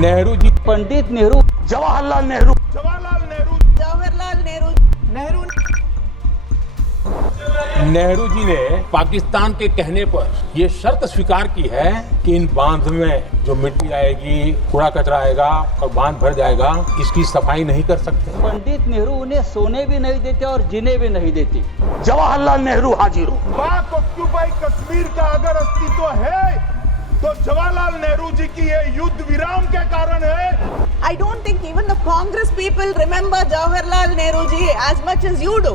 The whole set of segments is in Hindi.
नेहरू जी, पंडित नेहरू, जवाहरलाल नेहरू, जवाहरलाल नेहरू, नेहरू जी ने पाकिस्तान के कहने पर यह शर्त स्वीकार की है कि इन बांध में जो मिट्टी आएगी, कूड़ा कचरा आएगा और बांध भर जाएगा, इसकी सफाई नहीं कर सकते। पंडित नेहरू उन्हें सोने भी नहीं देते और जीने भी नहीं देते। जवाहरलाल नेहरू हाजिर हो। पाक ऑक्यूपाई कश्मीर का अगर अस्तित्व है तो जवाहरलाल नेहरू जी की ये युद्ध विराम के कारण है। I don't think even the Congress people remember Jawaharlal Nehru ji as much as you do.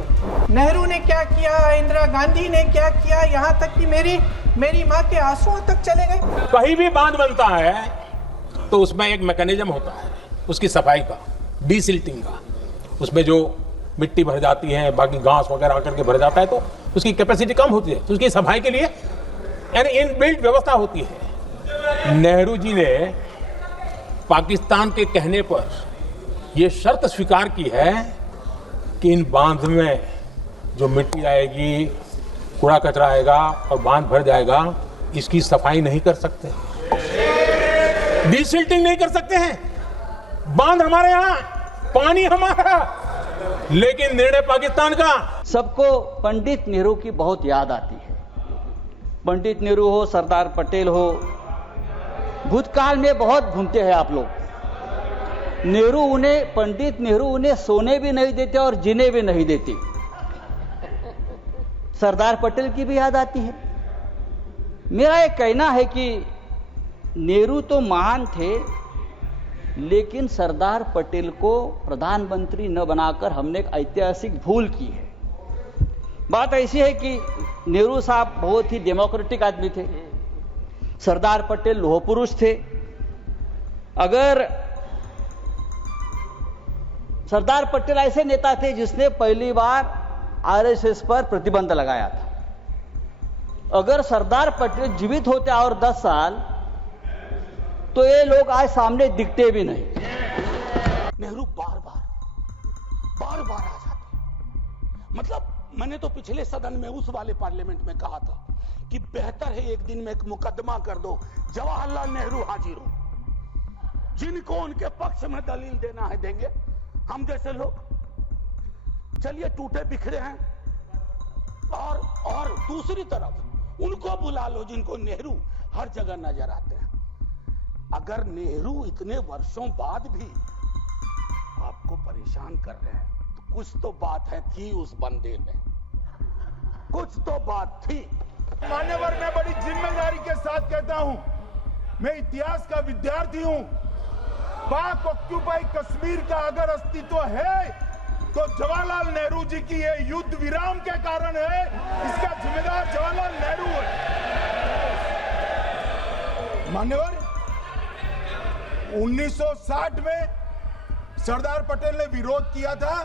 Nehru ने क्या किया, इंदिरा गांधी ने क्या किया, यहाँ तक कि मेरी माँ के आंसुओं तक चले गए। कहीं भी बांध बनता है तो उसमें एक मैकेनिज्म होता है उसकी सफाई का, डीसिल्टिंग का। उसमें जो मिट्टी भर जाती है, बाकी घास वगैरह आकर के भर जाता है तो उसकी कैपेसिटी कम होती है, तो उसकी सफाई के लिए यानी इनबिल्ट व्यवस्था होती है। नेहरू जी ने पाकिस्तान के कहने पर यह शर्त स्वीकार की है कि इन बांध में जो मिट्टी आएगी, कूड़ा कचरा आएगा और बांध भर जाएगा, इसकी सफाई नहीं कर सकते, डीसिल्टिंग नहीं कर सकते हैं। बांध हमारे यहाँ, पानी हमारा, लेकिन निर्णय पाकिस्तान का। सबको पंडित नेहरू की बहुत याद आती है। पंडित नेहरू हो, सरदार पटेल हो, भूतकाल में बहुत घूमते हैं आप लोग। पंडित नेहरू उन्हें सोने भी नहीं देते और जीने भी नहीं देते। सरदार पटेल की भी याद आती है। मेरा ये कहना है कि नेहरू तो महान थे, लेकिन सरदार पटेल को प्रधानमंत्री न बनाकर हमने एक ऐतिहासिक भूल की है। बात ऐसी है कि नेहरू साहब बहुत ही डेमोक्रेटिक आदमी थे, सरदार पटेल लोह पुरुष थे। अगर सरदार पटेल ऐसे नेता थे जिसने पहली बार आरएसएस पर प्रतिबंध लगाया था। अगर सरदार पटेल जीवित होते और 10 साल तो ये लोग आज सामने दिखते भी नहीं। नेहरू बार बार आ जाते। मतलब मैंने तो पिछले सदन में उस वाले पार्लियामेंट में कहा था कि बेहतर है एक दिन में एक मुकदमा कर दो, जवाहरलाल नेहरू हाजिर हो। जिनको उनके पक्ष में दलील देना है देंगे, हम जैसे लोग चलिए टूटे बिखरे हैं। और दूसरी तरफ उनको बुला लो जिनको नेहरू हर जगह नजर आते हैं। अगर नेहरू इतने वर्षों बाद भी आपको परेशान कर रहे हैं तो कुछ तो बात है थी उस बंदे में, कुछ तो बात थी। मान्यवर, मैं बड़ी जिम्मेदारी के साथ कहता हूं, मैं इतिहास का विद्यार्थी हूं। पाक ऑक्यूपाई कश्मीर का अगर अस्तित्व है तो जवाहरलाल नेहरू जी की ये युद्ध विराम के कारण है। इसका जिम्मेदार जवाहरलाल नेहरू है। मान्यवर, 1960 में सरदार पटेल ने विरोध किया था,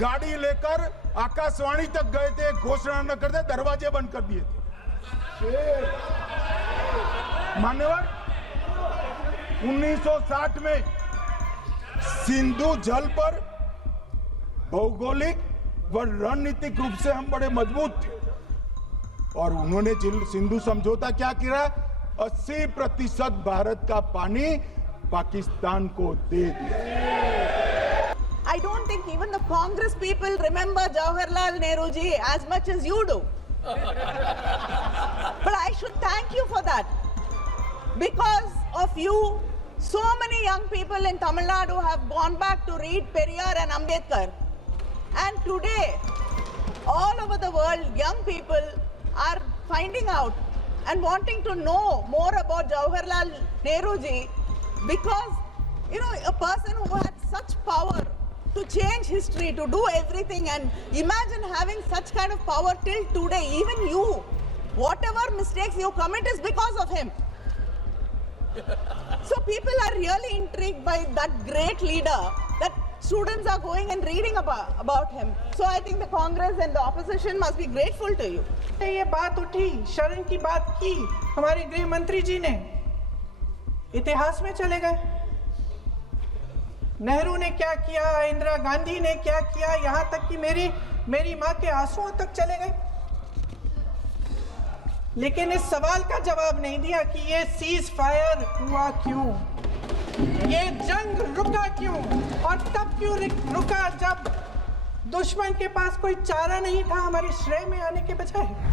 गाड़ी लेकर आकाशवाणी तक गए थे, घोषणा न करते दरवाजे बंद कर दिए थे। मान्यवर, 1960 में सिंधु जल पर भौगोलिक व रणनीतिक रूप से हम बड़े मजबूत थे और उन्होंने सिंधु समझौता क्या किया, 80% भारत का पानी पाकिस्तान को दे दिया। I don't think even the Congress people remember Jawaharlal Nehru ji as much as you do. But I should thank you for that. Because of you, so many young people in Tamil Nadu have gone back to read Periyar and Ambedkar. And today, all over the world, young people are finding out and wanting to know more about Jawaharlal Nehru ji, because, you know, a person who had such power to change history, to do everything, and imagine having such kind of power till today. Even you, whatever mistakes you commit is because of him. So people are really intrigued by that great leader, that students are going and reading about him. So I think the Congress and the opposition must be grateful to you. ये बात उठी, शरण की बात की हमारे गृह मंत्री जी ने, इतिहास में चले गए। नेहरू ने क्या किया, इंदिरा गांधी ने क्या किया, यहाँ तक कि मेरी माँ के आंसुओं तक चले गए। लेकिन इस सवाल का जवाब नहीं दिया कि ये सीज फायर हुआ क्यों। ये जंग रुका क्यों और तब क्यों रुका जब दुश्मन के पास कोई चारा नहीं था हमारे श्रेय में आने के बजाय।